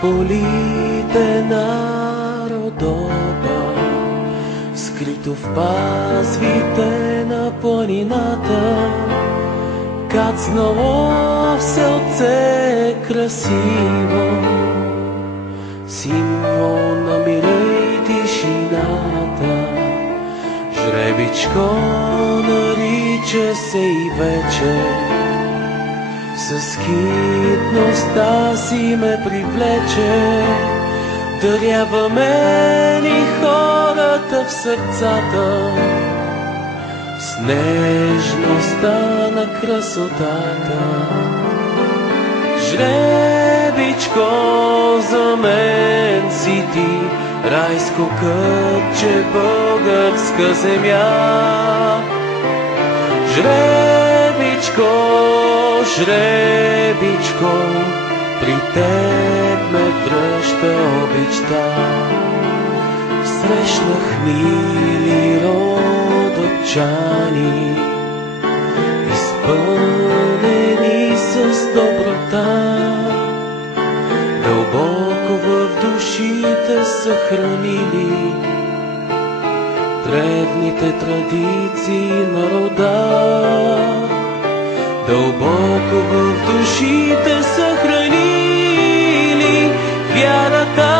полите на Родопа, скрито в пазвите на планината, кацнало в селце красиво, символ на мира и тишината. Жребичко нарича се и вече, със хитността си ме привлече. Даряваме ни хората в сърцата, с нежността на красотата. Жребичко, за мен си ти, райско кътче, българска земя. Жребичко, жребичко, при теб ме връща обичта. Срещнах мили родопчани, изпълнени с доброта. Дълбоко в душите са хранили древните традиции на рода. Дълбоко в душите са хранили вярата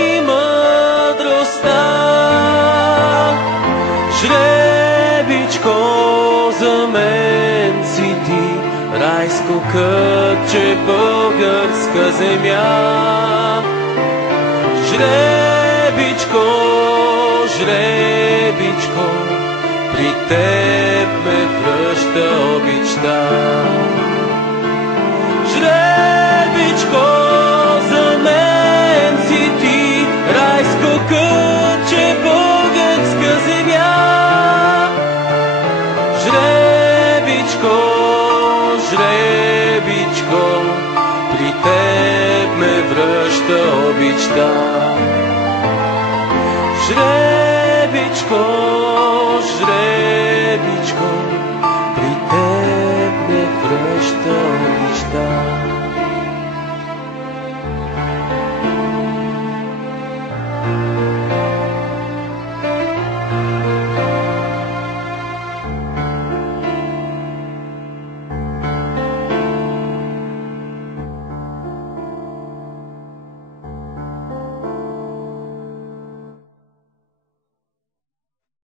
и мъдростта. Жребичко, за мен си ти, райско кътче, българска земя. Жребичко, жребичко, при теб ме връща обичта. Жребичко, за мен си ти, райско кътче, българска земя. Жребичко, жребичко, при теб ме връща обичта. Жребичко,